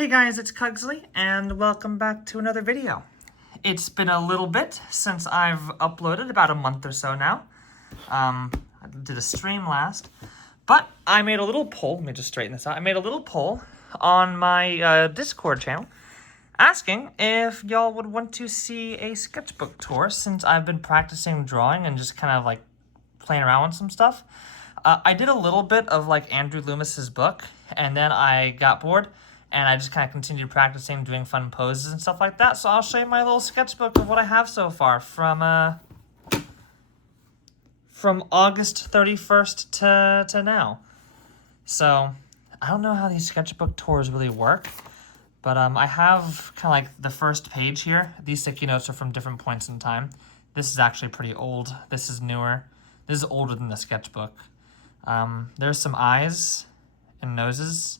Hey guys, it's Cugsley, and welcome back to another video. It's been a little bit since I've uploaded, about a month or so now. I did a stream last, but I made a little poll. Let me just straighten this out. I made a little poll on my Discord channel asking if y'all would want to see a sketchbook tour since I've been practicing drawing and just kind of like playing around with some stuff. I did a little bit of like Andrew Loomis's book, and then I got bored. And I just kind of continued practicing, doing fun poses and stuff like that. So I'll show you my little sketchbook of what I have so far from August 31st to now. So I don't know how these sketchbook tours really work, but I have kind of like the first page here. These sticky notes are from different points in time. This is actually pretty old. This is newer. This is older than the sketchbook. There's some eyes and noses.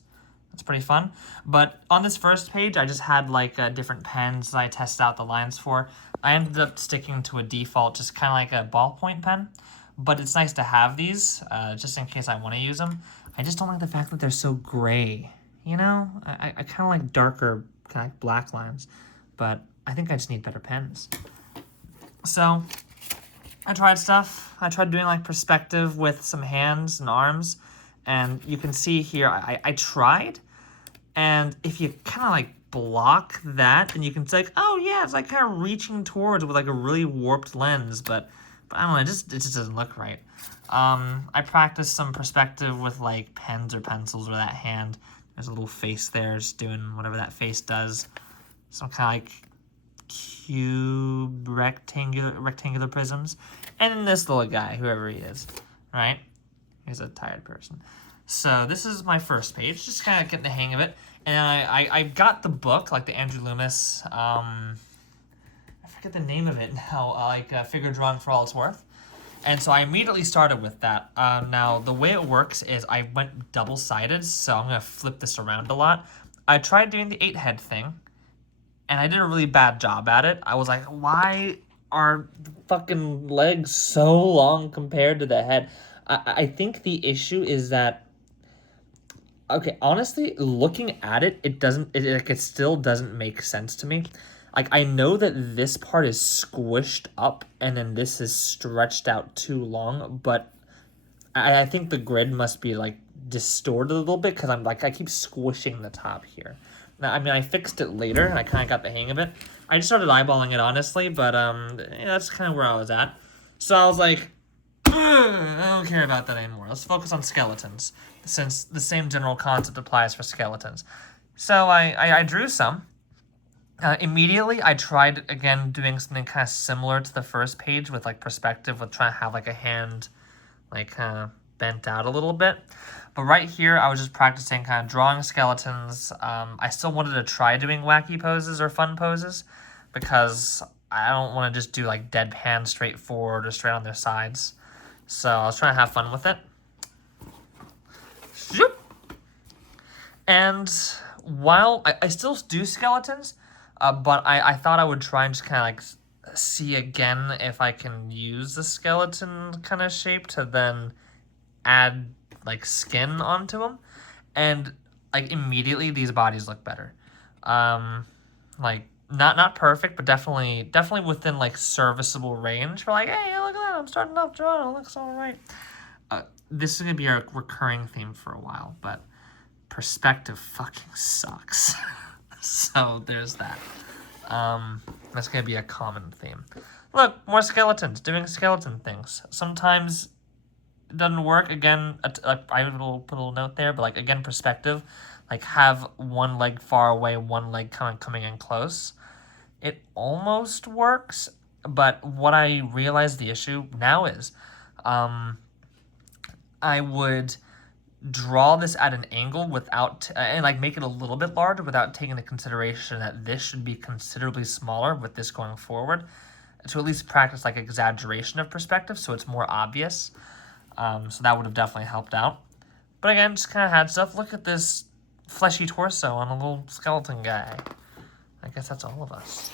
It's pretty fun. But on this first page, I just had like different pens that I tested out the lines for. I ended up sticking to a default, just kind of like a ballpoint pen. But it's nice to have these, just in case I want to use them. I just don't like the fact that they're so gray. You know? I kind of like darker, kind of like black lines. But I think I just need better pens. So, I tried stuff. I tried doing like perspective with some hands and arms. And you can see here, I tried, and if you kind of like block that, then you can say, like, oh yeah, it's like kind of reaching towards with like a really warped lens, but I don't know, it just doesn't look right. I practiced some perspective with like pens or pencils or that hand. There's a little face there, just doing whatever that face does. Some kind of like cube rectangular prisms, and then this little guy, whoever he is, right? He's a tired person. So this is my first page, just kind of getting the hang of it. And I got the book, like the Andrew Loomis, I forget the name of it now, Figure Drawing for All It's Worth. And so I immediately started with that. Now, the way it works is I went double-sided, so I'm going to flip this around a lot. I tried doing the 8-head thing, and I did a really bad job at it. I was like, why are the fucking legs so long compared to the head? I think the issue is that, okay, honestly, looking at it, it still doesn't make sense to me. Like, I know that this part is squished up and then this is stretched out too long, but I think the grid must be, like, distorted a little bit because I keep squishing the top here. Now, I mean, I fixed it later and I kind of got the hang of it. I just started eyeballing it, honestly, but yeah, that's kind of where I was at. So I was like, I don't care about that anymore. Let's focus on skeletons, since the same general concept applies for skeletons. So I drew some. Immediately, I tried, again, doing something kind of similar to the first page with, like, perspective, with trying to have, like, a hand, like, kind of bent out a little bit. But right here, I was just practicing kind of drawing skeletons. I still wanted to try doing wacky poses or fun poses, because I don't want to just do, like, deadpan straight forward or straight on their sides. So I was trying to have fun with it. And while I still do skeletons, but I thought I would try and just kind of like see again if I can use the skeleton kind of shape to then add like skin onto them. And like immediately these bodies look better. Like not perfect, but definitely within like serviceable range for like, hey, look at that, I'm starting off drawing, it looks all right. This is gonna be a recurring theme for a while, but perspective fucking sucks. So there's that. That's gonna be a common theme. Look, more skeletons, doing skeleton things. Sometimes it doesn't work. Again, I will put a little note there, but like again, perspective, like have one leg far away, one leg coming in close. It almost works, but what I realize the issue now is, I would draw this at an angle without, and like make it a little bit larger without taking into consideration that this should be considerably smaller with this going forward, to at least practice like exaggeration of perspective so it's more obvious. So that would have definitely helped out. But again, just kind of had stuff. Look at this fleshy torso on a little skeleton guy. I guess that's all of us.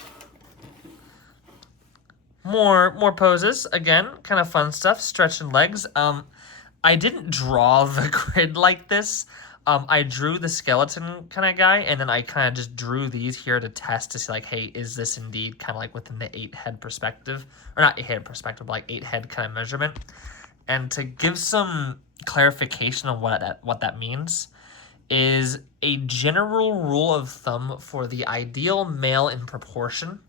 More poses. Again, kind of fun stuff. Stretching legs. I didn't draw the grid like this. I drew the skeleton kind of guy, and then I kind of just drew these here to test to see, like, hey, is this indeed kind of like within the 8-head perspective? Or not 8-head perspective, but like 8-head kind of measurement. And to give some clarification on what that means, is a general rule of thumb for the ideal male in proportion,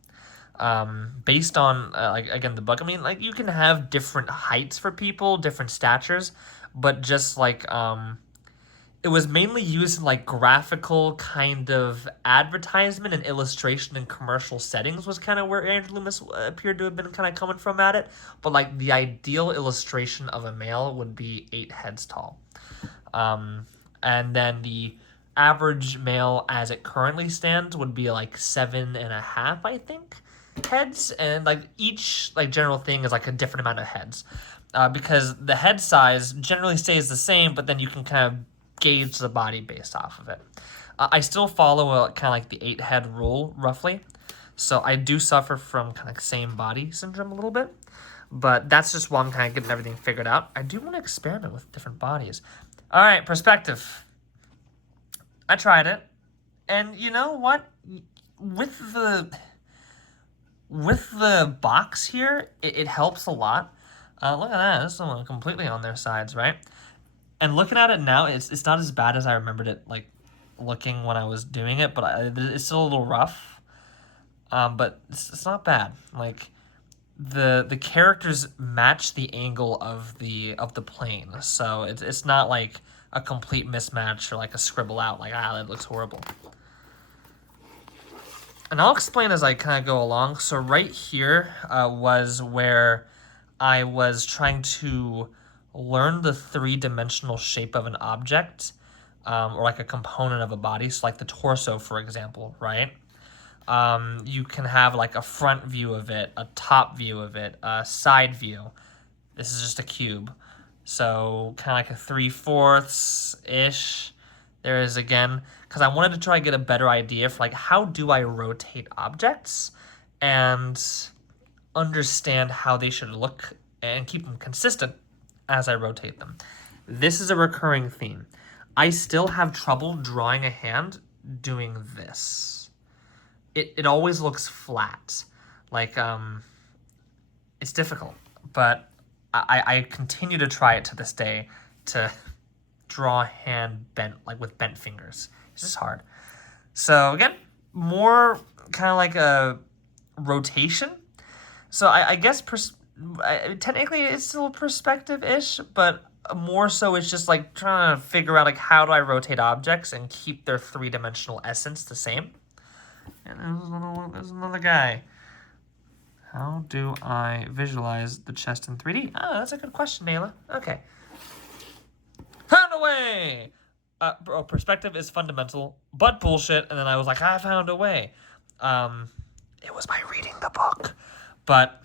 based on, like, again, the book. I mean, like, you can have different heights for people, different statures, but just like, it was mainly used in like graphical kind of advertisement and illustration and commercial settings was kind of where Andrew Loomis appeared to have been kind of coming from at it. But like the ideal illustration of a male would be 8 heads tall. And then the average male as it currently stands would be like 7.5, I think, heads. And like each like general thing is like a different amount of heads. Because the head size generally stays the same, but then you can kind of gauge the body based off of it. I still follow kind of like the 8-head rule, roughly. So I do suffer from kind of same body syndrome a little bit. But that's just while I'm kind of getting everything figured out. I do want to experiment with different bodies. All right, perspective. I tried it. And you know what? With the box here, it helps a lot. Look at that. This is completely on their sides, right? And looking at it now, it's not as bad as I remembered it, like, looking when I was doing it, but it's still a little rough. But it's not bad. Like, the characters match the angle of the plane, so it's not like a complete mismatch or like a scribble out, like, that looks horrible. And I'll explain as I kind of go along. So right here was where I was trying to learn the 3-dimensional shape of an object, or like a component of a body. So like the torso, for example, right? You can have like a front view of it, a top view of it, a side view. This is just a cube. So kind of like a 3/4-ish. There is, again, because I wanted to try to get a better idea for like how do I rotate objects and understand how they should look and keep them consistent as I rotate them. This is a recurring theme. I still have trouble drawing a hand doing this. It always looks flat. Like, it's difficult. But I continue to try it to this day to draw a hand bent, like with bent fingers. It's just hard. So again, more kind of like a rotation. So I guess technically it's still perspective-ish, but more so it's just like trying to figure out like how do I rotate objects and keep their 3-dimensional essence the same. And there's another guy. How do I visualize the chest in 3D? Oh, that's a good question, Nayla. Okay. Found a way! Perspective is fundamental, but bullshit. And then I was like, I found a way. It was by reading the book. But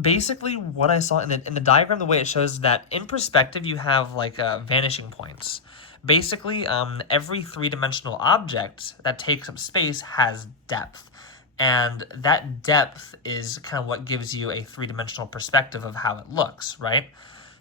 basically what I saw in the diagram, the way it shows that in perspective, you have like vanishing points. Basically, every 3-dimensional object that takes up space has depth. And that depth is kind of what gives you a 3-dimensional perspective of how it looks, right?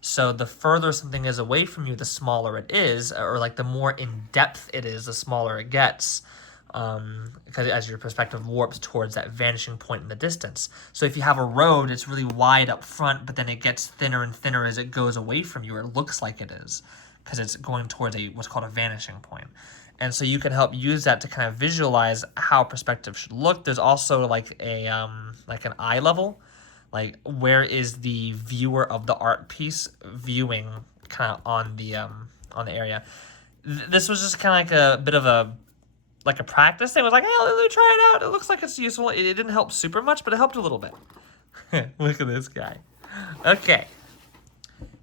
So the further something is away from you, the smaller it is, or like the more in depth it is, the smaller it gets, because as your perspective warps towards that vanishing point in the distance. So if you have a road, it's really wide up front, but then it gets thinner and thinner as it goes away from you, or it looks like it is, because it's going towards what's called a vanishing point. And so you can help use that to kind of visualize how perspective should look. There's also like like an eye level. Like, where is the viewer of the art piece viewing kind of on the area? This was just kind of like a bit of a practice thing. It was like, hey, let me try it out. It looks like it's useful. It didn't help super much, but it helped a little bit. Look at this guy. Okay.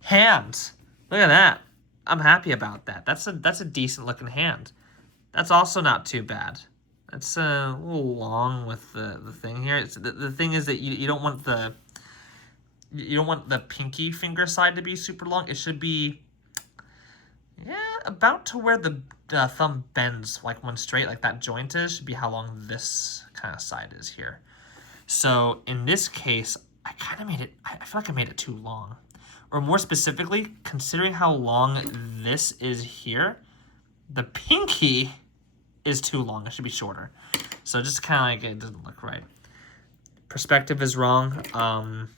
Hand. Look at that. I'm happy about that. That's a decent looking hand. That's also not too bad. It's a little long with the thing here. The thing is that you don't want the pinky finger side to be super long. It should be, about to where the thumb bends, like one straight, like that joint is, should be how long this kind of side is here. So in this case, I kind of made it, I feel like I made it too long. Or more specifically, considering how long this is here, the pinky is too long. It should be shorter. So just kind of like, it doesn't look right. Perspective is wrong.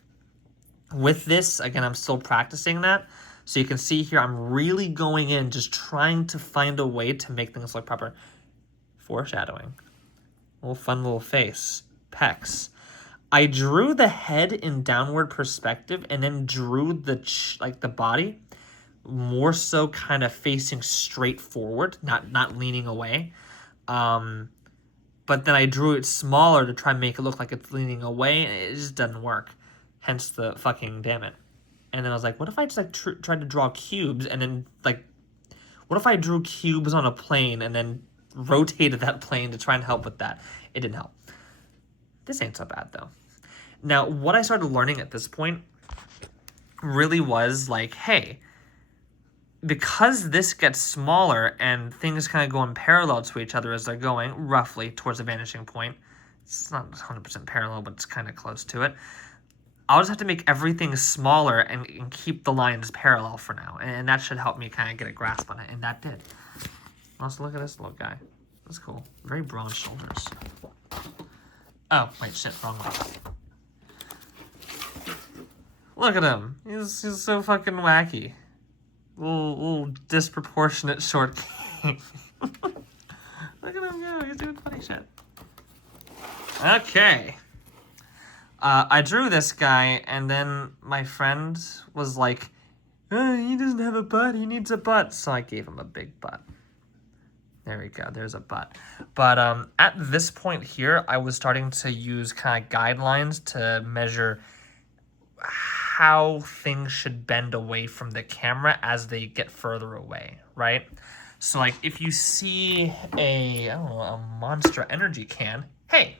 With this, again, I'm still practicing that. So you can see here, I'm really going in, just trying to find a way to make things look proper. Foreshadowing. Little fun little face. Pecs. I drew the head in downward perspective and then drew the body more so kind of facing straight forward, not leaning away. But then I drew it smaller to try and make it look like it's leaning away, and it just doesn't work. Hence the fucking damn it. And then I was like, what if I just like tried to draw cubes and then like, what if I drew cubes on a plane and then rotated that plane to try and help with that? It didn't help. This ain't so bad though. Now, what I started learning at this point really was like, hey, because this gets smaller and things kind of go in parallel to each other as they're going, roughly towards the vanishing point. It's not 100% parallel, but it's kind of close to it. I'll just have to make everything smaller and keep the lines parallel for now. And that should help me kind of get a grasp on it. And that did. Also, look at this little guy. That's cool. Very broad shoulders. Oh, wait, shit, wrong one. Look at him. He's so fucking wacky. Little disproportionate short king. Look at him go. He's doing funny shit. Okay. I drew this guy, and then my friend was like, oh, he doesn't have a butt, he needs a butt. So I gave him a big butt. There we go, there's a butt. But at this point here, I was starting to use kind of guidelines to measure how things should bend away from the camera as they get further away, right? So like if you see a Monster Energy can, hey,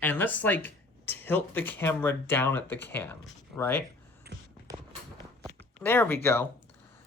and let's like tilt the camera down at the can, right? There we go.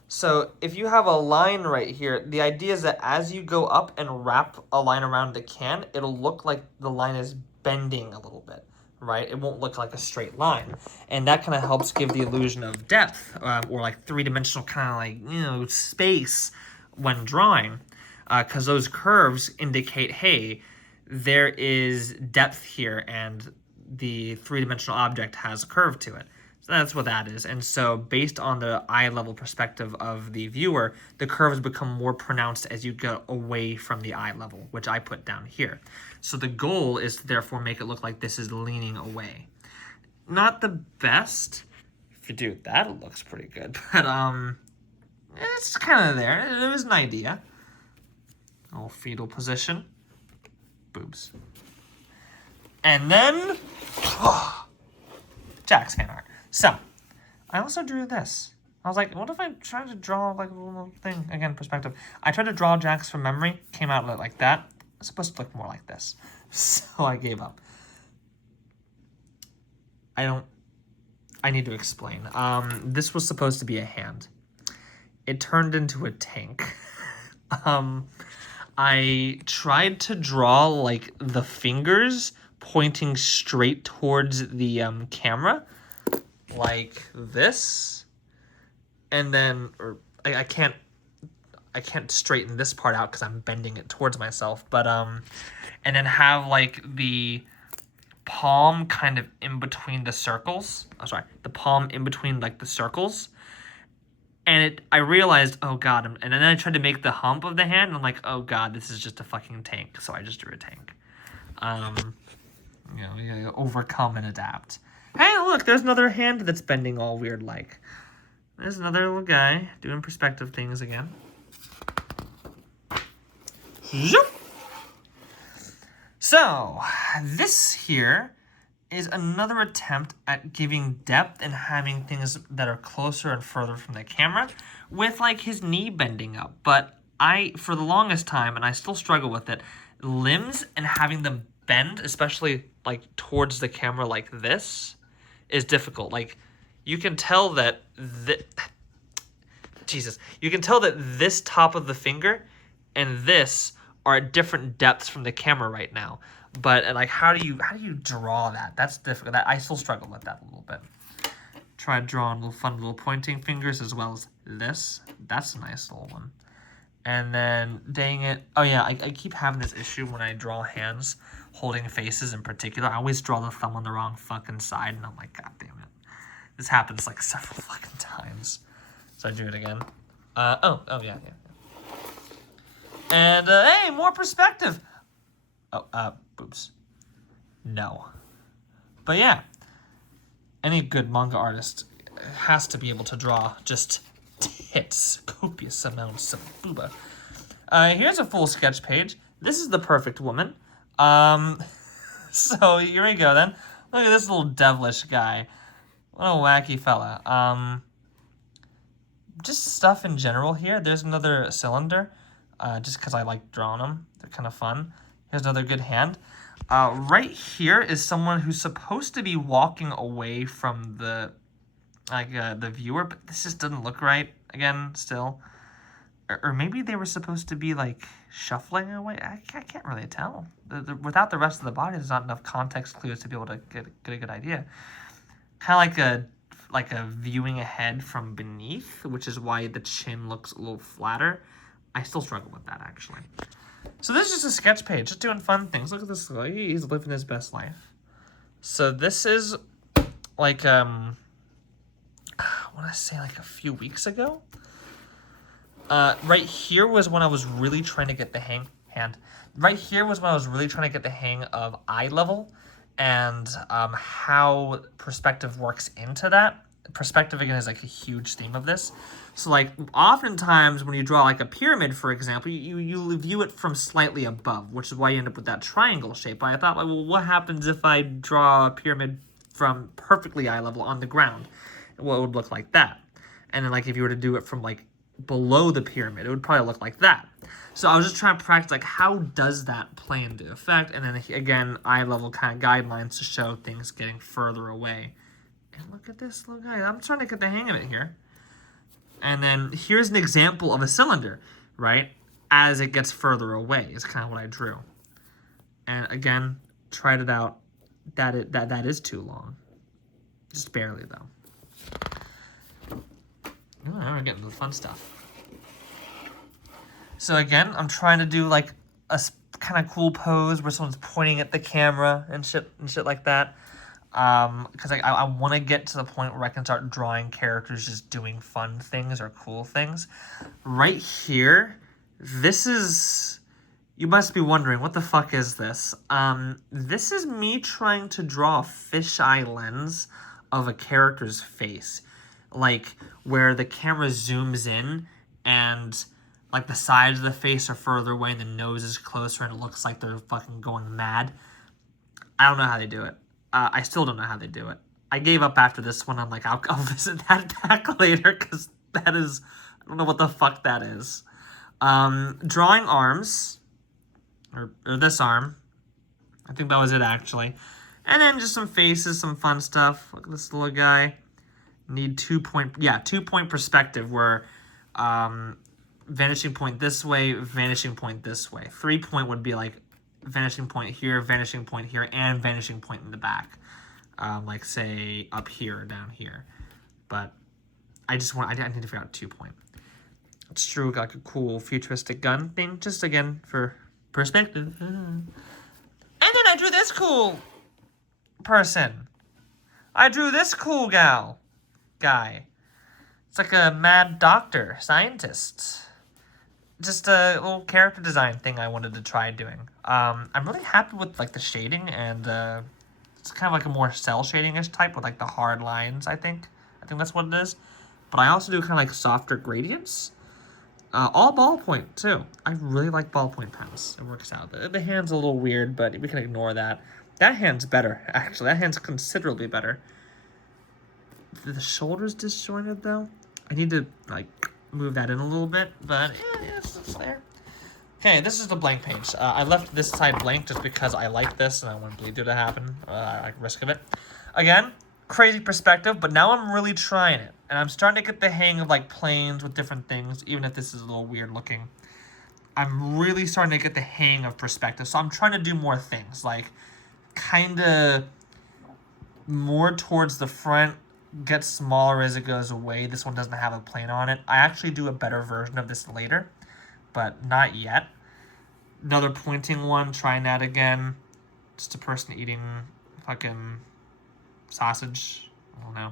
So if you have a line right here, the idea is that as you go up and wrap a line around the can, it'll look like the line is bending a little bit, right? It won't look like a straight line. And that kind of helps give the illusion of depth or like three-dimensional kind of like, you know, space when drawing. Because those curves indicate, hey, there is depth here and the three-dimensional object has a curve to it. So that's what that is. And so based on the eye level perspective of the viewer, the curves become more pronounced as you go away from the eye level, which I put down here. So the goal is to therefore make it look like this is leaning away. Not the best. If you do that, it looks pretty good. But it's kind of there. It was an idea. Little fetal position. Boobs. And then Jack's fan art. So I also drew this. I was like, what if I tried to draw like a little thing? Again, perspective. I tried to draw Jax from memory. Came out like that. It's supposed to look more like this. So I gave up. I need to explain. This was supposed to be a hand. It turned into a tank. I tried to draw like the fingers pointing straight towards the camera, like this, and then I can't straighten this part out because I'm bending it towards myself, but and then have like the palm kind of in between the circles. The palm in between like the circles. And I realized, oh god, and then I tried to make the hump of the hand, and I'm like, oh god, this is just a fucking tank. So I just drew a tank. You know, you gotta overcome and adapt. Hey, look, there's another hand that's bending all weird like. There's another little guy doing perspective things again. Zoop! So, this here is another attempt at giving depth and having things that are closer and further from the camera with like his knee bending up. But for the longest time, and I still struggle with it, limbs and having them bend, especially like towards the camera like this, is difficult. Like you can tell that you can tell that this top of the finger and this are at different depths from the camera right now. But like, how do you draw that? That's difficult. I still struggle with that a little bit. Tried drawing little fun little pointing fingers as well as this. That's a nice little one. And then, dang it. Oh yeah, I keep having this issue when I draw hands holding faces in particular. I always draw the thumb on the wrong fucking side, and I'm like, God damn it. This happens like several fucking times. So I do it again. Oh yeah. And, hey, more perspective. Oh, boobs. No. But yeah, any good manga artist has to be able to draw just tits, copious amounts of booba. Here's a full sketch page. This is the perfect woman. So here we go then. Look at this little devilish guy. What a wacky fella. Just stuff in general here. There's another cylinder, just because I like drawing them. They're kind of fun. Here's another good hand. Right here is someone who's supposed to be walking away from the viewer, but this just doesn't look right again still. Or maybe they were supposed to be like shuffling away. I can't really tell. Without the rest of the body, there's not enough context clues to be able to get a good idea. Kind of like a viewing ahead from beneath, which is why the chin looks a little flatter. I still struggle with that actually. So this is just a sketch page, just doing fun things. Look at this guy, he's living his best life. So this is like, I want to say like a few weeks ago. Right here was when I was really trying to get the Right here was when I was really trying to get the hang of eye level and how perspective works into that. Perspective, again, is like a huge theme of this. So, like, oftentimes when you draw like a pyramid, for example, you view it from slightly above, which is why you end up with that triangle shape. But I thought, like, well, what happens if I draw a pyramid from perfectly eye level on the ground? Well, it would look like that. And then, like, if you were to do it from, like, below the pyramid, it would probably look like that. So I was just trying to practice, like, how does that play into effect? And then, again, eye level kind of guidelines to show things getting further away. And look at this little guy. I'm trying to get the hang of it here. And then here's an example of a cylinder, right? As it gets further away is kind of what I drew. And again, tried it out. That is too long. Just barely, though. Oh, now we're getting to the fun stuff. So again, I'm trying to do like a kind of cool pose where someone's pointing at the camera and shit like that. Because I want to get to the point where I can start drawing characters just doing fun things or cool things. Right here, this is... You must be wondering, what the fuck is this? This is me trying to draw a fisheye lens of a character's face. Like, where the camera zooms in and, like, the sides of the face are further away and the nose is closer and it looks like they're fucking going mad. I don't know how they do it. I still don't know how they do it. I gave up after this one. I'm like, I'll visit that back later because that is... I don't know what the fuck that is. Drawing arms... Or this arm. I think that was it, actually. And then just some faces, some fun stuff. Look at this little guy. Need 2-point perspective where vanishing point this way, vanishing point this way. 3-point would be like vanishing point here, and vanishing point in the back. Like, say, up here or down here. But I need to figure out 2-point. It's true, got like a cool futuristic gun thing. Just, again, for... perspective. And then I drew this cool person. I drew this cool guy. It's like a mad doctor, scientist. Just a little character design thing I wanted to try doing. I'm really happy with like the shading and it's kind of like a more cell shading-ish type with like the hard lines, I think. I think that's what it is. But I also do kind of like softer gradients. All ballpoint, too. I really like ballpoint pens. It works out. The hand's a little weird, but we can ignore that. That hand's better, actually. That hand's considerably better. The shoulder's disjointed, though. I need to, like, move that in a little bit, but yeah, it's there. Okay, this is the blank page. I left this side blank just because I like this and I want bleed through to happen. I like the risk of it. Again, crazy perspective, but now I'm really trying it. And I'm starting to get the hang of, like, planes with different things, even if this is a little weird looking. I'm really starting to get the hang of perspective. So I'm trying to do more things, like, kind of more towards the front, gets smaller as it goes away. This one doesn't have a plane on it. I actually do a better version of this later, but not yet. Another pointing one, trying that again. Just a person eating fucking sausage. I don't know.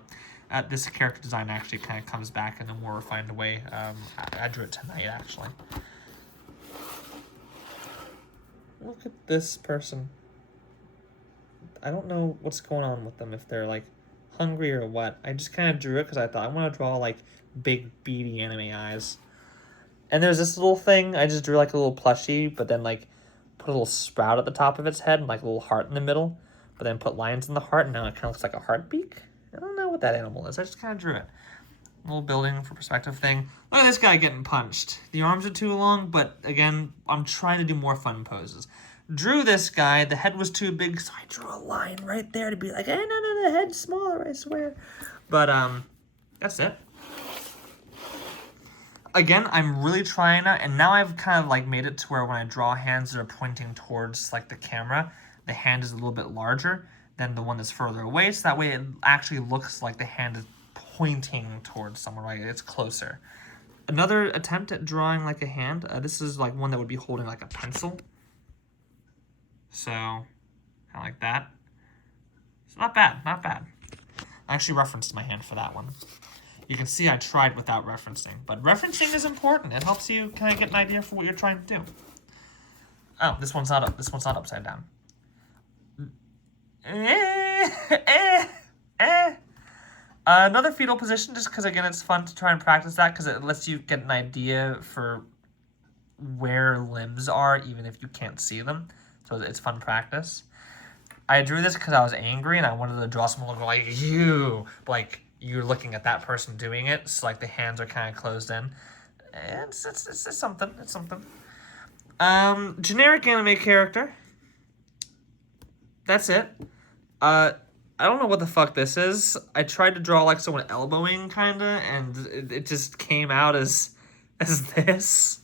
This character design actually kind of comes back in a more refined way. I drew it tonight, actually. Look at this person. I don't know what's going on with them, if they're like hungry or what. I just kind of drew it because I thought I want to draw like big beady anime eyes. And there's this little thing, I just drew like a little plushie, but then like put a little sprout at the top of its head and like a little heart in the middle, but then put lines in the heart, and now it kind of looks like a heart beak. I don't know what that animal is. I just kind of drew it. A little building for perspective thing. Look at this guy getting punched. The arms are too long, but again, I'm trying to do more fun poses. Drew this guy. The head was too big, so I drew a line right there to be like, hey, no, the head's smaller, I swear. But that's it. Again, I'm really trying to, and now I've kind of like made it to where when I draw hands that are pointing towards like the camera, the hand is a little bit larger than the one that's further away, so that way it actually looks like the hand is pointing towards somewhere, right? It's closer. Another attempt at drawing like a hand. This is like one that would be holding like a pencil. So, kind of like that. It's not bad, not bad. I actually referenced my hand for that one. You can see I tried without referencing, but referencing is important. It helps you kind of get an idea for what you're trying to do. Oh, this one's not up. This one's not upside down. Another fetal position, just because again it's fun to try and practice that, because it lets you get an idea for where limbs are, even if you can't see them. So it's fun practice. I drew this because I was angry and I wanted to draw someone looking like you, like you're looking at that person doing it. So like the hands are kind of closed in. It's something. It's something. Generic anime character. That's it. I don't know what the fuck this is. I tried to draw like someone elbowing kinda, and it just came out as this.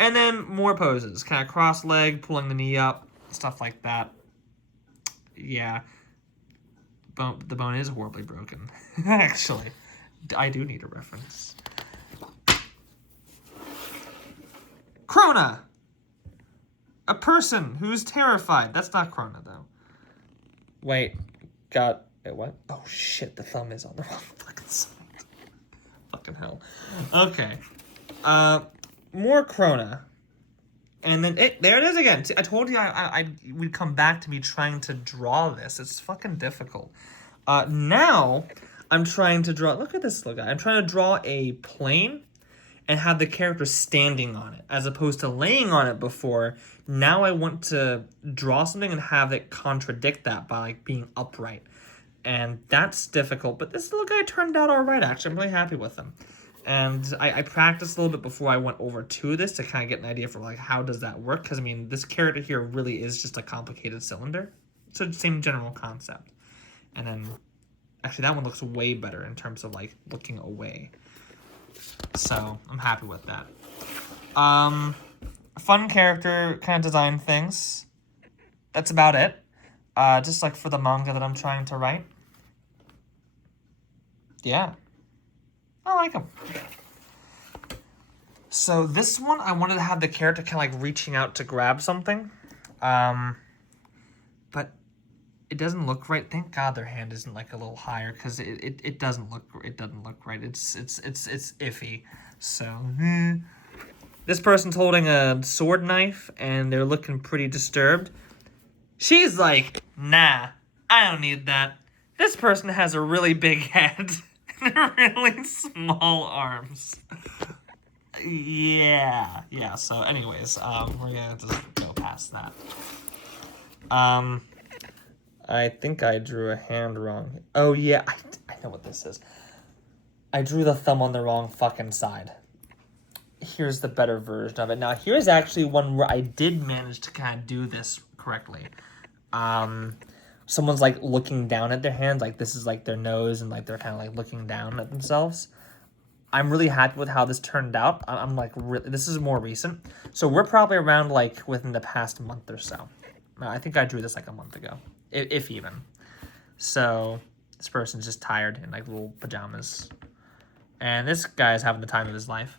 And then more poses, kind of cross leg, pulling the knee up, stuff like that. Yeah. The bone is horribly broken. Actually, I do need a reference. Krona! A person who's terrified. That's not Krona, though. Wait, what? Oh shit, the thumb is on the wrong fucking side. Fucking hell. Okay. More Krona. And then there it is again. I told you I would come back to me trying to draw this. It's fucking difficult. Now I'm trying to draw, look at this little guy. I'm trying to draw a plane and have the character standing on it, as opposed to laying on it before. Now I want to draw something and have it contradict that by like being upright. And that's difficult, but this little guy turned out all right, actually. I'm really happy with him. And I practiced a little bit before I went over to this to kind of get an idea for like how does that work, because I mean this character here really is just a complicated cylinder. So same general concept. And then actually that one looks way better in terms of like looking away. So I'm happy with that. Fun character kind of design things. That's about it. Just like for the manga that I'm trying to write. Yeah. I like them. So this one, I wanted to have the character kind of like reaching out to grab something. But it doesn't look right. Thank God their hand isn't like a little higher, because it doesn't look right. It's iffy. So this person's holding a sword knife and they're looking pretty disturbed. She's like, nah, I don't need that. This person has a really big head and really small arms. Yeah. So anyways, we're gonna just go past that. I think I drew a hand wrong. Oh yeah, I know what this is. I drew the thumb on the wrong fucking side. Here's the better version of it. Now here's actually one where I did manage to kind of do this correctly. Someone's like looking down at their hands, like this is like their nose, and like they're kind of like looking down at themselves. I'm really happy with how this turned out. I'm like, this is more recent. So we're probably around like within the past month or so. I think I drew this like a month ago, if even. So This person's just tired in like little pajamas. And this guy's having the time of his life.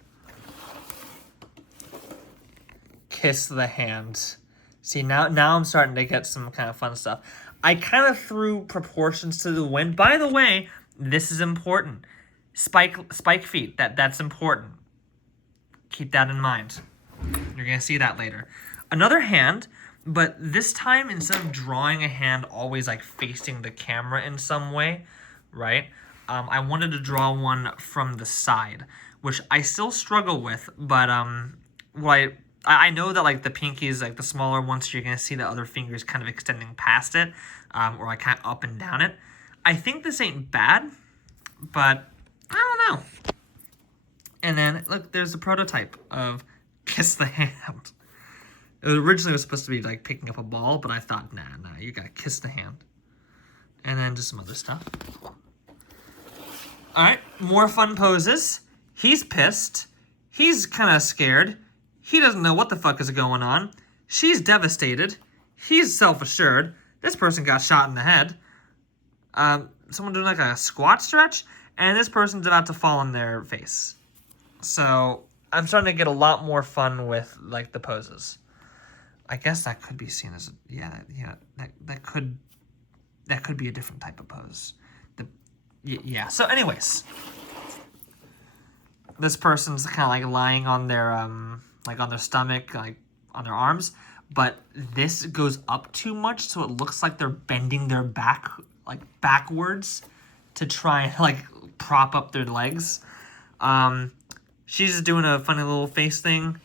Kiss the hand. See, now I'm starting to get some kind of fun stuff. I kind of threw proportions to the wind. By the way, this is important. Spike feet, that's important. Keep that in mind. You're going to see that later. Another hand, but this time instead of drawing a hand always like facing the camera in some way, right? I wanted to draw one from the side, which I still struggle with, but I know that like the pinkies, like the smaller ones, you're going to see the other fingers kind of extending past it, or like kind of up and down it. I think this ain't bad, but I don't know. And then, look, there's a prototype of Kiss the Hand. It originally was supposed to be like picking up a ball, but I thought, nah, you gotta kiss the hand. And then just some other stuff. Alright, more fun poses. He's pissed. He's kind of scared. He doesn't know what the fuck is going on. She's devastated. He's self-assured. This person got shot in the head. Someone doing like a squat stretch, and this person's about to fall on their face. So I'm starting to get a lot more fun with like the poses. I guess that could be seen as that could be a different type of pose. So anyways, this person's kind of like lying on their like on their stomach, like on their arms, but this goes up too much, so it looks like they're bending their back like backwards to try and like prop up their legs. She's just doing a funny little face thing.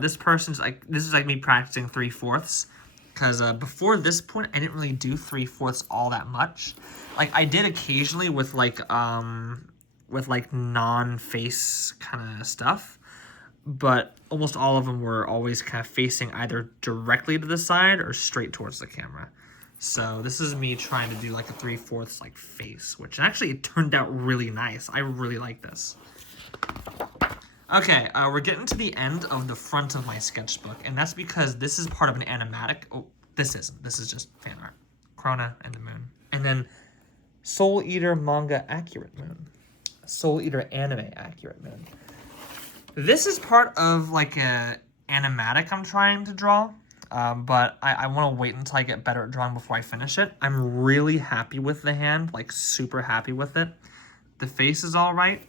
This is like me practicing 3/4, because before this point I didn't really do 3/4 all that much. Like I did occasionally with like non-face kind of stuff, but almost all of them were always kind of facing either directly to the side or straight towards the camera. So this is me trying to do like a 3/4 like face, which actually it turned out really nice. I really like this. Okay, we're getting to the end of the front of my sketchbook, and that's because this is part of an animatic. Oh, this isn't. This is just fan art. Krona and the moon. And then Soul Eater manga accurate moon. Soul Eater anime accurate moon. This is part of like a animatic I'm trying to draw, but I want to wait until I get better at drawing before I finish it. I'm really happy with the hand, like super happy with it. The face is all right.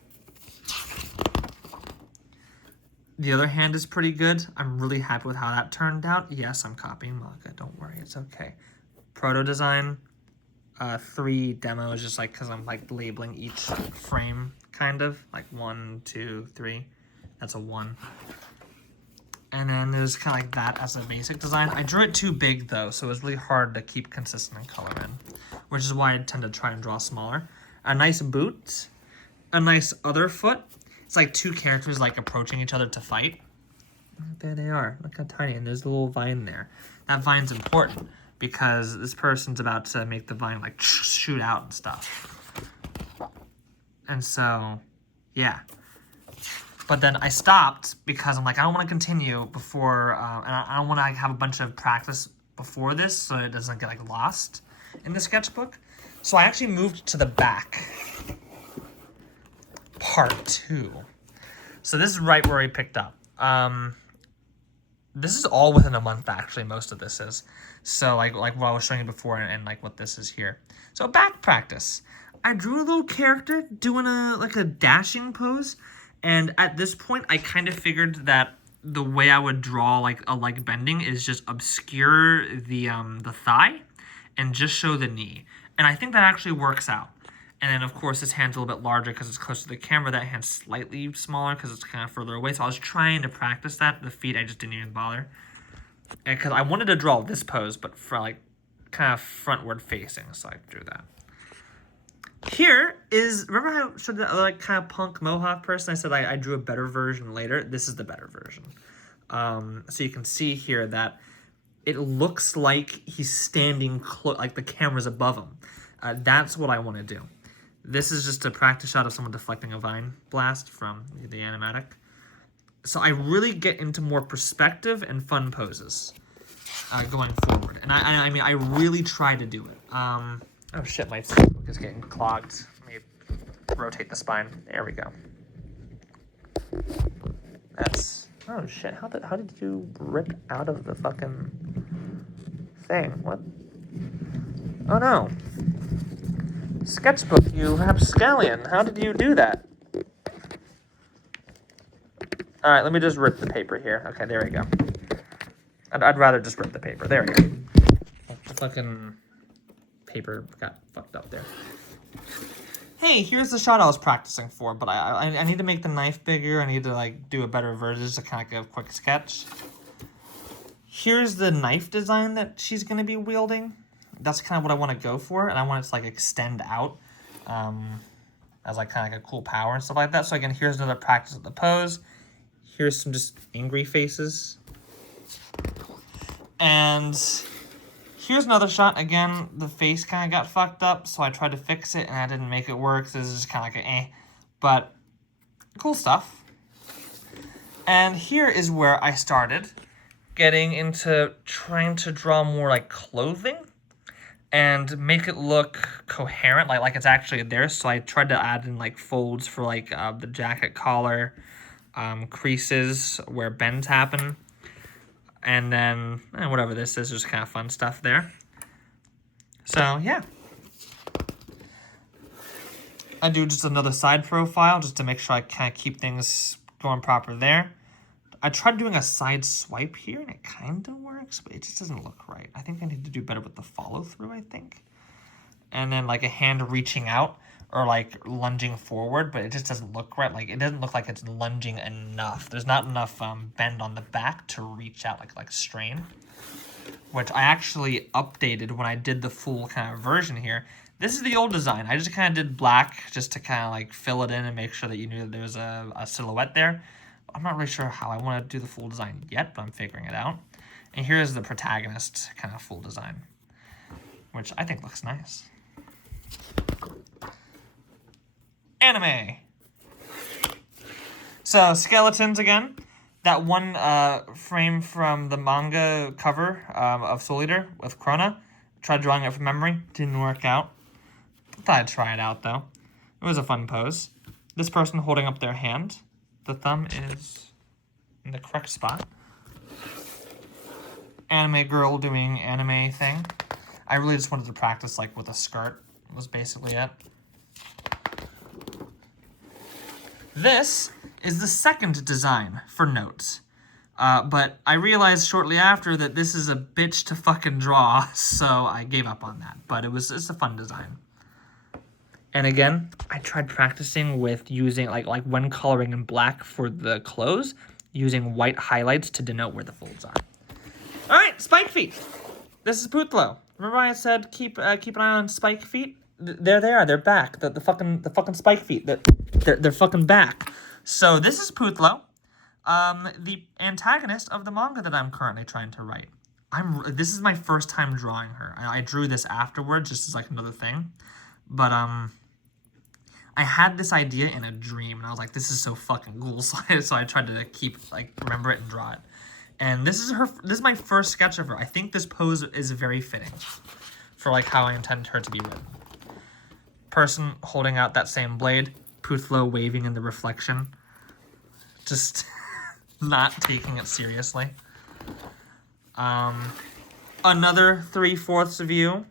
The other hand is pretty good. I'm really happy with how that turned out. Yes, I'm copying manga. Don't worry, it's okay. Proto design, 3 demos, just like because I'm like labeling each frame, kind of like 1, 2, 3. That's a 1. And then there's kind of like that as a basic design. I drew it too big though, so it was really hard to keep consistent in color in, which is why I tend to try and draw smaller. A nice boot, a nice other foot. It's like 2 characters like approaching each other to fight. There they are. Look how tiny. And there's a little vine there. That vine's important because this person's about to make the vine like shoot out and stuff. And so, yeah. But then I stopped because I'm like, I don't want to continue before, and I don't want to like, have a bunch of practice before this so it doesn't get like lost in the sketchbook. So I actually moved to the back. Part 2. So this is right where we picked up. This is all within a month, actually, most of this is. So like what I was showing you before and like what this is here. So back practice. I drew a little character doing a dashing pose. And at this point, I kind of figured that the way I would draw like a leg bending is just obscure the thigh and just show the knee. And I think that actually works out. And then, of course, this hand's a little bit larger because it's close to the camera. That hand's slightly smaller because it's kind of further away. So I was trying to practice that. The feet, I just didn't even bother. And because I wanted to draw this pose, but for like kind of frontward facing. So I drew that. Here is, remember how I showed the other like kind of punk mohawk person? I said I drew a better version later. This is the better version. So you can see here that it looks like he's standing like the camera's above him. That's what I want to do. This is just a practice shot of someone deflecting a vine blast from the animatic. So I really get into more perspective and fun poses going forward. And I mean, I really try to do it. Oh shit, my sketchbook is getting clogged. Let me rotate the spine. There we go. That's... Oh shit, how did you rip out of the fucking thing? What? Oh no. Sketchbook, you rapscallion. How did you do that? Alright, let me just rip the paper here. Okay, there we go. I'd rather just rip the paper. There we go. The fucking paper got fucked up there. Hey, here's the shot I was practicing for, but I need to make the knife bigger. I need to, like, do a better version just to kind of give a quick sketch. Here's the knife design that she's going to be wielding. That's kind of what I want to go for, and I want it to, like, extend out as, like, kind of like a cool power and stuff like that. So, again, here's another practice of the pose. Here's some just angry faces. And here's another shot. Again, the face kind of got fucked up, so I tried to fix it, and I didn't make it work, so this is just kind of like an but cool stuff. And here is where I started getting into trying to draw more like clothing and make it look coherent, like it's actually there. So I tried to add in like folds for like the jacket collar, creases where bends happen, and then whatever this is, just kind of fun stuff there. So yeah, I do just another side profile just to make sure I kind of keep things going proper there. I tried doing a side swipe here, and it kind of works, but it just doesn't look right. I think I need to do better with the follow-through, I think. And then, like, a hand reaching out or, like, lunging forward, but it just doesn't look right. Like, it doesn't look like it's lunging enough. There's not enough bend on the back to reach out, like strain, which I actually updated when I did the full kind of version here. This is the old design. I just kind of did black just to kind of, like, fill it in and make sure that you knew that there was a silhouette there. I'm not really sure how I want to do the full design yet, but I'm figuring it out. And here's the protagonist kind of full design, which I think looks nice. Anime. So skeletons again. That one frame from the manga cover of Soul Eater with Krona. Tried drawing it from memory. Didn't work out. Thought I'd try it out though. It was a fun pose. This person holding up their hand. The thumb is in the correct spot. Anime girl doing anime thing. I really just wanted to practice like with a skirt. Was basically it. This is the second design for notes. But I realized shortly after that this is a bitch to fucking draw, so I gave up on that. But it's a fun design. And again, I tried practicing with using, like when coloring in black for the clothes, using white highlights to denote where the folds are. All right, spike feet. This is Putlo. Remember I said keep an eye on spike feet? There they are. They're back. The fucking spike feet. They're fucking back. So this is Putlo, the antagonist of the manga that I'm currently trying to write. This is my first time drawing her. I drew this afterwards, just as like another thing. But I had this idea in a dream, and I was like, this is so fucking cool. So I tried to remember it and draw it. And this is my first sketch of her. I think this pose is very fitting for like how I intend her to be written. Person holding out that same blade, Puthlo waving in the reflection. Just not taking it seriously. Another 3/4 view,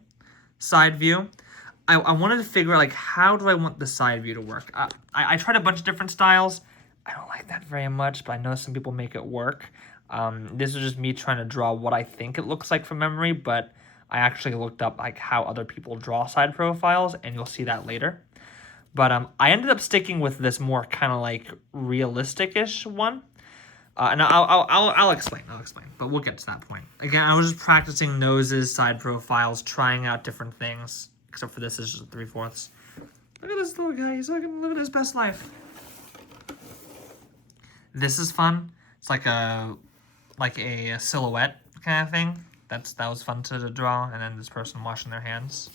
side view. I wanted to figure out, like, how do I want the side view to work? I tried a bunch of different styles. I don't like that very much, but I know some people make it work. This is just me trying to draw what I think it looks like from memory, but I actually looked up, like, how other people draw side profiles, and you'll see that later. But I ended up sticking with this more kind of, like, realistic-ish one. And I'll explain, but we'll get to that point. Again, I was just practicing noses, side profiles, trying out different things. Except for this is just 3/4. Look at this little guy. He's fucking living his best life. This is fun. It's like a silhouette kind of thing. That was fun to draw. And then this person washing their hands.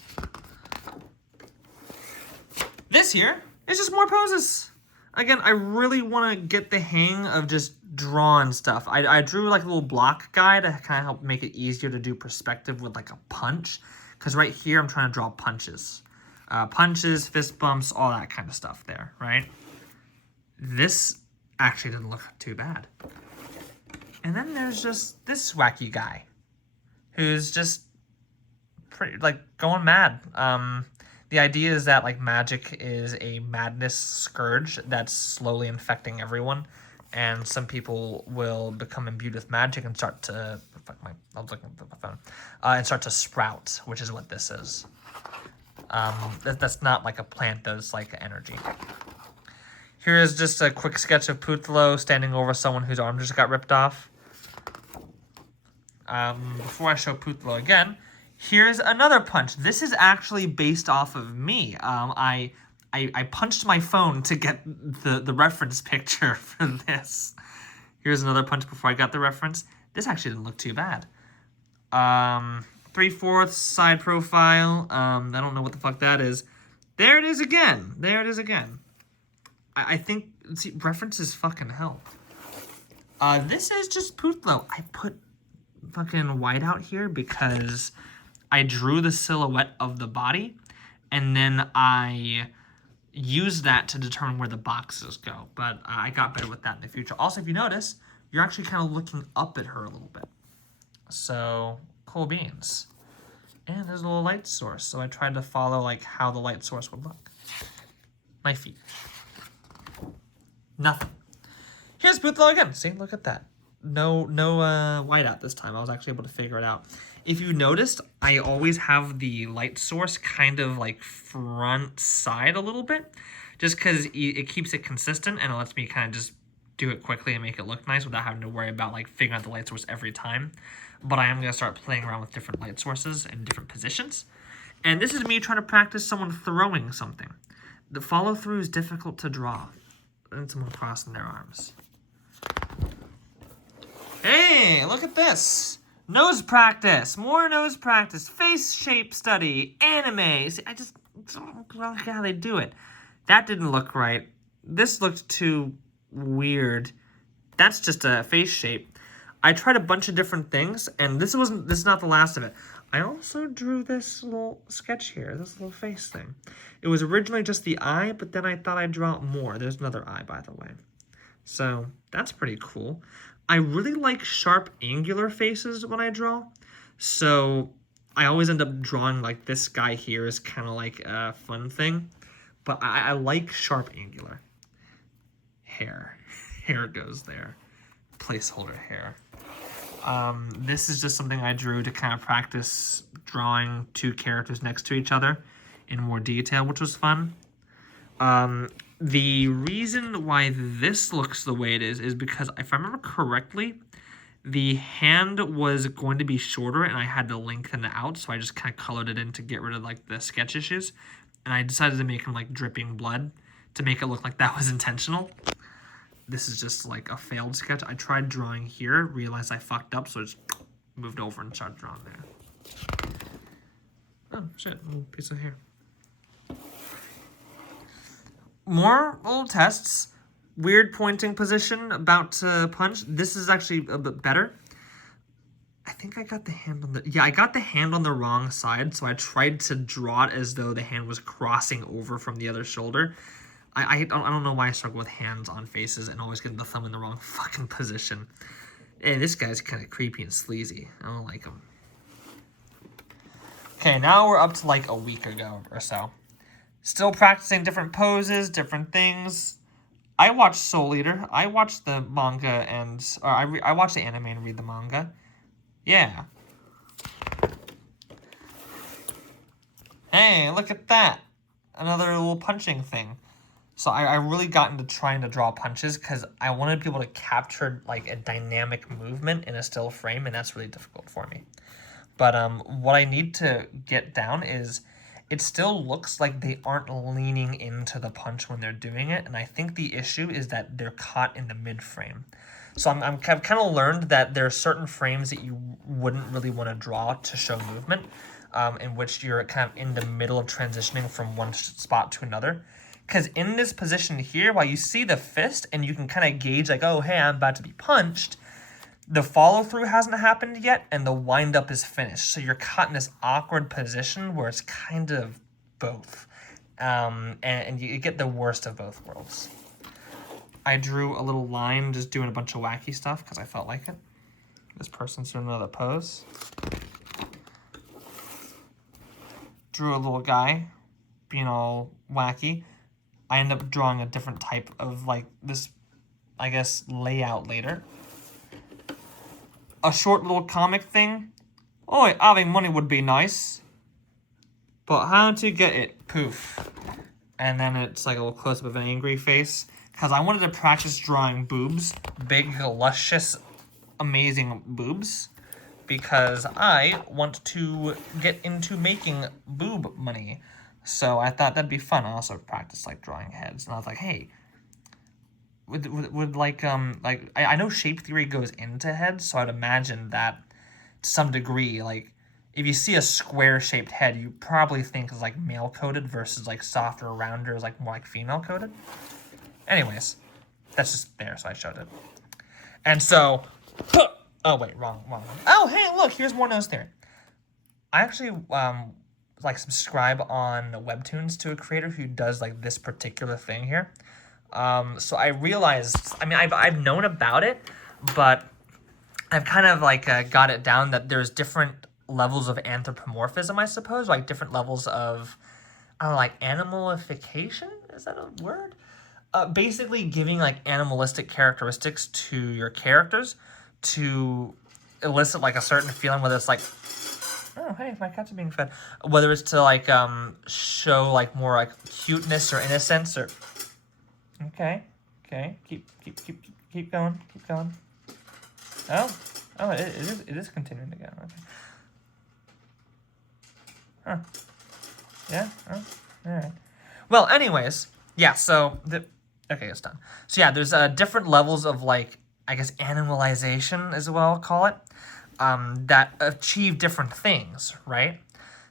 This here is just more poses. Again, I really want to get the hang of just drawing stuff. I drew like a little block guy to kind of help make it easier to do perspective with like a punch. Because right here, I'm trying to draw punches. Punches, fist bumps, all that kind of stuff there, right? This actually didn't look too bad. And then there's just this wacky guy who's just pretty, like, going mad. The idea is that, like, magic is a madness scourge that's slowly infecting everyone. And some people will become imbued with magic and start to... I was looking at my phone. And start to sprout, which is what this is. That's not like a plant, though. It's like energy. Here is just a quick sketch of Puthlo standing over someone whose arm just got ripped off. Before I show Puthlo again, here's another punch. This is actually based off of me. I punched my phone to get the reference picture for this. Here's another punch before I got the reference. This actually didn't look too bad. 3/4 side profile. I don't know what the fuck that is. There it is again. There it is again. I think, see, references fucking help. This is just Puthlo. I put fucking white out here because I drew the silhouette of the body, and then I used that to determine where the boxes go. But I got better with that in the future. Also, if you notice, you're actually kind of looking up at her a little bit. So, cool beans. And there's a little light source. So I tried to follow, like, how the light source would look. My feet. Nothing. Here's Puthlo again. See, look at that. No whiteout this time. I was actually able to figure it out. If you noticed, I always have the light source kind of like front side a little bit, just because it keeps it consistent and it lets me kind of just do it quickly and make it look nice without having to worry about like figuring out the light source every time. But I am going to start playing around with different light sources in different positions. And this is me trying to practice someone throwing something. The follow through is difficult to draw. And someone crossing their arms. Hey, look at this. Nose practice. More nose practice. Face shape study. Anime. See, I don't like how they do it. That didn't look right. This looked too weird. That's just a face shape. I tried a bunch of different things, and this is not the last of it. I also drew this little sketch here, this little face thing. It was originally just the eye, but then I thought I'd draw out more. There's another eye, by the way. So that's pretty cool. I really like sharp angular faces when I draw. So I always end up drawing like this guy here is kind of like a fun thing. But I like sharp angular. Hair. Hair goes there. Placeholder hair. This is just something I drew to kind of practice drawing two characters next to each other in more detail, which was fun. The reason why this looks the way it is because if I remember correctly, the hand was going to be shorter and I had to lengthen it out, so I just kind of colored it in to get rid of like the sketch issues. And I decided to make him like dripping blood to make it look like that was intentional. This is just like a failed sketch. I tried drawing here, realized I fucked up, so I just moved over and started drawing there. Oh, shit, a little piece of hair. More little tests. Weird pointing position, about to punch. This is actually a bit better. I think I got the hand on the... Yeah, I got the hand on the wrong side, so I tried to draw it as though the hand was crossing over from the other shoulder. I don't know why I struggle with hands on faces and always getting the thumb in the wrong fucking position. Hey, this guy's kind of creepy and sleazy. I don't like him. Okay, now we're up to like a week ago or so. Still practicing different poses, different things. I watched Soul Eater. I watched the manga and... Or I watched the anime and read the manga. Yeah. Hey, look at that. Another little punching thing. So I really got into trying to draw punches because I wanted people to capture like a dynamic movement in a still frame, and that's really difficult for me. But what I need to get down is it still looks like they aren't leaning into the punch when they're doing it, and I think the issue is that they're caught in the mid frame. So I've kind of learned that there are certain frames that you wouldn't really want to draw to show movement, in which you're kind of in the middle of transitioning from one spot to another. Because in this position here, while you see the fist and you can kind of gauge like, oh, hey, I'm about to be punched, the follow-through hasn't happened yet, and the wind-up is finished. So you're caught in this awkward position where it's kind of both. And you get the worst of both worlds. I drew a little line just doing a bunch of wacky stuff because I felt like it. This person's doing another pose. Drew a little guy being all wacky. I end up drawing a different type of like this, I guess, layout later. A short little comic thing. Oh, having money would be nice. But how to get it? Poof. And then it's like a little close-up of an angry face. Because I wanted to practice drawing boobs. Big, luscious, amazing boobs. Because I want to get into making boob money. So I thought that'd be fun. I also practiced like drawing heads. And I was like, hey, would like I know shape theory goes into heads, so I'd imagine that to some degree, like if you see a square shaped head, you probably think is like male coded versus like softer, rounder, like more like female coded. Anyways, that's just there, so I showed it. And so, oh wait, wrong one. Oh hey, look, here's more nose theory. I actually like subscribe on Webtoons to a creator who does like this particular thing here. So I realized, I mean, I've known about it, but I've kind of like got it down that there's different levels of anthropomorphism, I suppose, like different levels of, I don't know, like animalification? Is that a word? Basically giving like animalistic characteristics to your characters to elicit like a certain feeling, whether it's like, oh, hey, my cats are being fed. Whether it's to like show like more like cuteness or innocence or... Okay, keep going. Oh, it is continuing to go. Okay. Huh. Yeah. Oh, all right. Well, anyways, yeah. So okay, it's done. So yeah, there's different levels of like, I guess, animalization is what I'll call it, that achieve different things, right?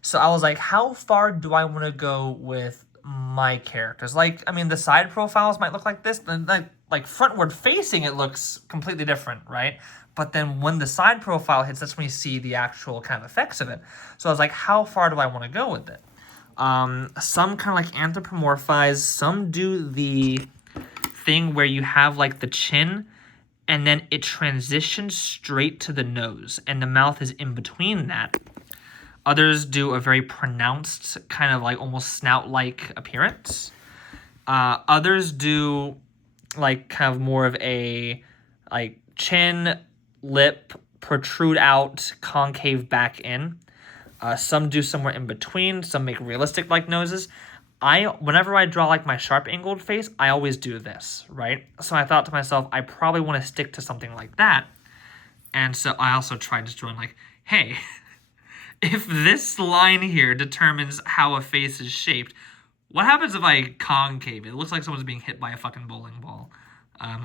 So I was like, how far do I want to go with my characters? Like, I mean, the side profiles might look like this, but like frontward facing, it looks completely different, right? But then when the side profile hits, that's when you see the actual kind of effects of it. So I was like, how far do I want to go with it? Some kind of like anthropomorphize, some do the thing where you have like the chin and then it transitions straight to the nose and the mouth is in between that. Others do a very pronounced kind of like almost snout-like appearance. Others do like kind of more of a like chin, lip, protrude out, concave back in. Some do somewhere in between. Some make realistic like noses. Whenever I draw like my sharp angled face, I always do this, right? So I thought to myself, I probably want to stick to something like that. And so I also tried just drawing like, hey, if this line here determines how a face is shaped, what happens if I concave it? It looks like someone's being hit by a fucking bowling ball,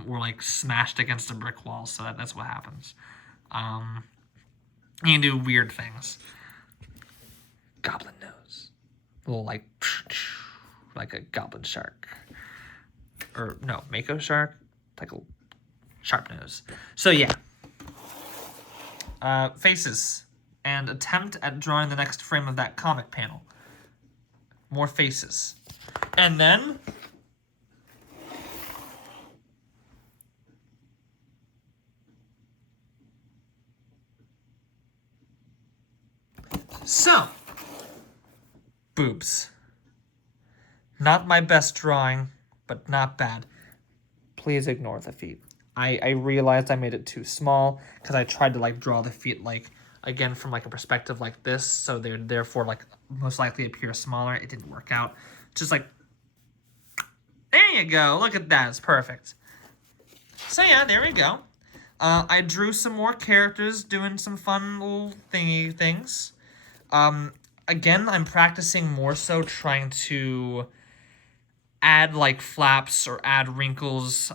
or like smashed against a brick wall. So that's what happens. You can do weird things. Goblin nose, a little like a goblin shark, or no, mako shark, like a sharp nose. So yeah, faces. And attempt at drawing the next frame of that comic panel. More faces. And then... So, boobs. Not my best drawing, but not bad. Please ignore the feet. I realized I made it too small because I tried to like draw the feet like, again, from like a perspective like this, so they're therefore like most likely appear smaller. It didn't work out. Just like, there you go. Look at that. It's perfect. So yeah, there we go. I drew some more characters doing some fun little thingy things. Again, I'm practicing more so trying to add like flaps or add wrinkles,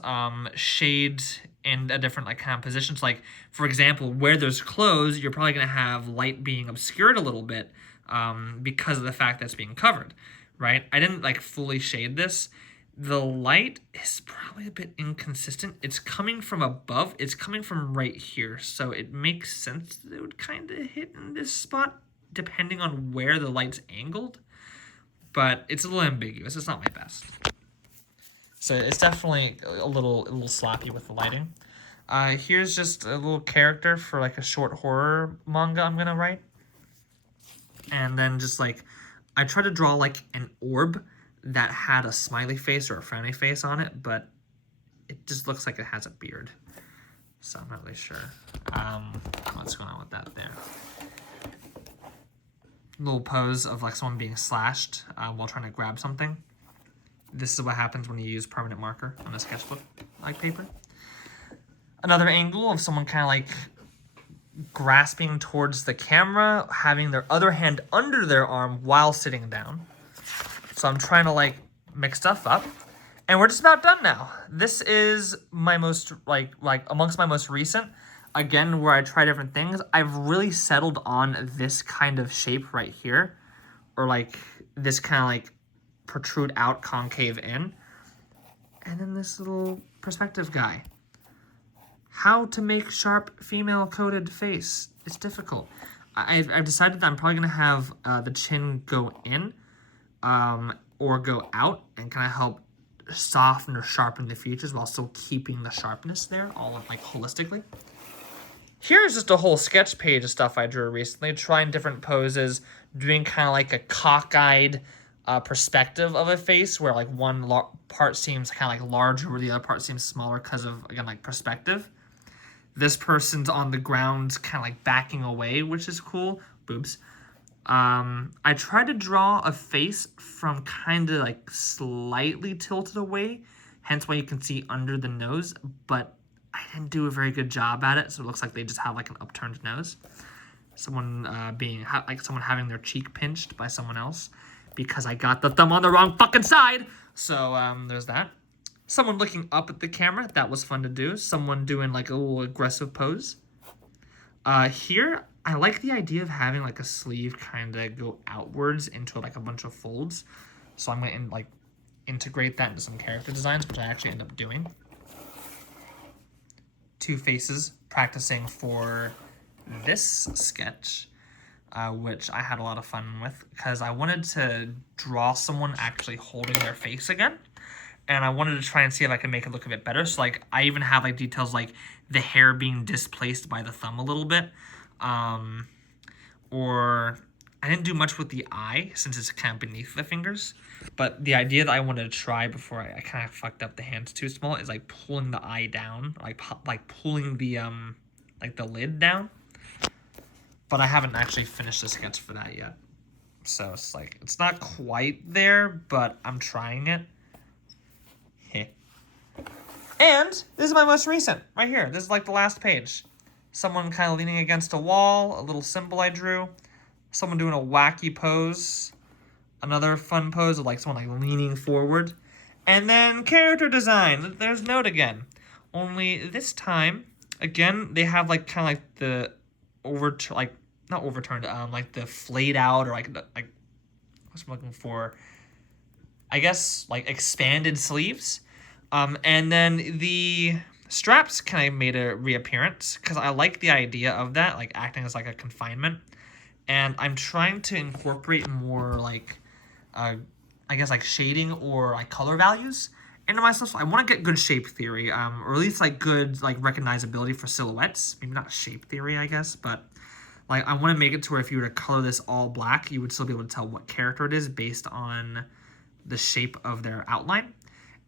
shade in a different like kind of positions. Like, for example, where there's clothes, you're probably going to have light being obscured a little bit because of the fact that it's being covered, right? I didn't like fully shade this. The light is probably a bit inconsistent. It's coming from above. It's coming from right here. So it makes sense that it would kind of hit in this spot depending on where the light's angled. But it's a little ambiguous. It's not my best. So it's definitely a little sloppy with the lighting. Here's just a little character for like a short horror manga I'm gonna write. And then just like, I tried to draw like an orb that had a smiley face or a frowny face on it, but it just looks like it has a beard. So I'm not really sure what's going on with that there. Little pose of like someone being slashed while trying to grab something. This is what happens when you use permanent marker on a sketchbook like paper. Another angle of someone kind of like grasping towards the camera, having their other hand under their arm while sitting down. So I'm trying to like mix stuff up, and we're just about done now. This is my most like amongst my most recent, again, where I try different things. I've really settled on this kind of shape right here, or like this kind of like protrude out, concave in, and then this little perspective guy. How to make sharp female coded face. It's difficult. I've decided that I'm probably gonna have the chin go in or go out and kind of help soften or sharpen the features while still keeping the sharpness there, all of like holistically. Here's just a whole sketch page of stuff I drew recently, trying different poses, doing kind of like a cockeyed perspective of a face where like one part seems kind of like larger where the other part seems smaller because of, again, like perspective. This person's on the ground kind of like backing away, which is cool. Boobs. I tried to draw a face from kind of like slightly tilted away, hence why you can see under the nose, but I didn't do a very good job at it, so it looks like they just have like an upturned nose. Someone someone having their cheek pinched by someone else because I got the thumb on the wrong fucking side. So there's that. Someone looking up at the camera, that was fun to do. Someone doing like a little aggressive pose. Here, I like the idea of having like a sleeve kind of go outwards into like a bunch of folds. So I'm going to like integrate that into some character designs, which I actually end up doing. Two faces practicing for this sketch, which I had a lot of fun with because I wanted to draw someone actually holding their face again. And I wanted to try and see if I could make it look a bit better. So like I even have like details like the hair being displaced by the thumb a little bit. Or I didn't do much with the eye since it's kind of beneath the fingers. But the idea that I wanted to try before I kind of fucked up the hands too small is like pulling the eye down, like pulling the like the lid down. But I haven't actually finished the sketch for that yet. So it's like it's not quite there, but I'm trying it. And this is my most recent, right here. This is like the last page. Someone kind of leaning against a wall, a little symbol I drew. Someone doing a wacky pose. Another fun pose of like someone like leaning forward. And then character design. There's Note again. Only this time, again, they have like kind of like the not overturned, like the flayed out or like what's I'm looking for? I guess like expanded sleeves. And then the straps kind of made a reappearance because I like the idea of that, like acting as like a confinement. And I'm trying to incorporate more like, I guess like shading or like color values into my stuff. So I want to get good shape theory, or at least like good like recognizability for silhouettes. Maybe not shape theory, I guess, but like I want to make it to where if you were to color this all black, you would still be able to tell what character it is based on the shape of their outline.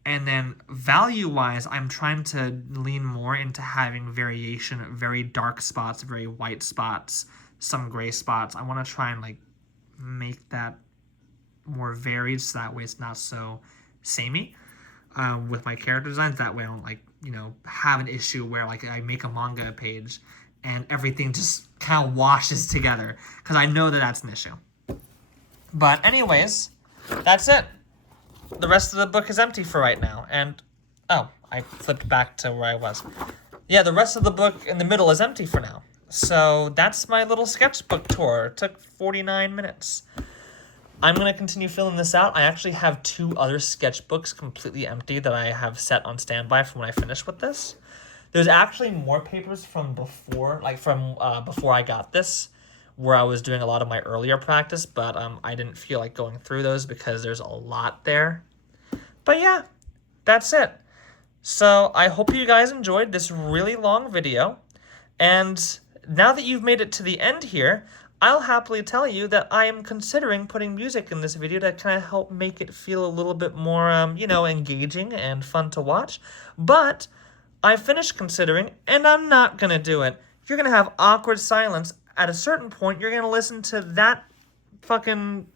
And then value-wise, I'm trying to lean more into having variation, very dark spots, very white spots, some gray spots. I want to try and like make that more varied so that way it's not so samey with my character designs. That way I don't like, have an issue where like I make a manga page and everything just kind of washes together because I know that that's an issue. But anyways, that's it. The rest of the book is empty for right now. And, oh, I flipped back to where I was. Yeah, the rest of the book in the middle is empty for now. So that's my little sketchbook tour. It took 49 minutes. I'm going to continue filling this out. I actually have 2 other sketchbooks completely empty that I have set on standby from when I finish with this. There's actually more papers from before, before I got this, where I was doing a lot of my earlier practice, but I didn't feel like going through those because there's a lot there. But yeah, that's it. So I hope you guys enjoyed this really long video. And now that you've made it to the end here, I'll happily tell you that I am considering putting music in this video to kind of help make it feel a little bit more, engaging and fun to watch. But I finished considering, and I'm not going to do it. You're going to have awkward silence. At a certain point, you're going to listen to that fucking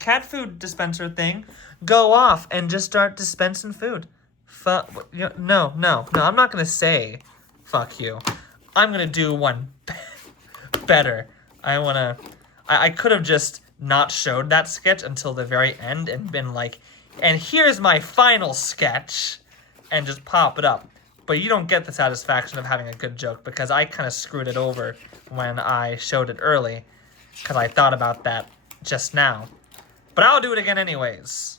cat food dispenser thing go off and just start dispensing food. No, I'm not going to say fuck you. I'm going to do one better. I could have just not showed that sketch until the very end and been like, and here's my final sketch, and just pop it up. But you don't get the satisfaction of having a good joke because I kind of screwed it over when I showed it early because I thought about that just now. But I'll do it again anyways.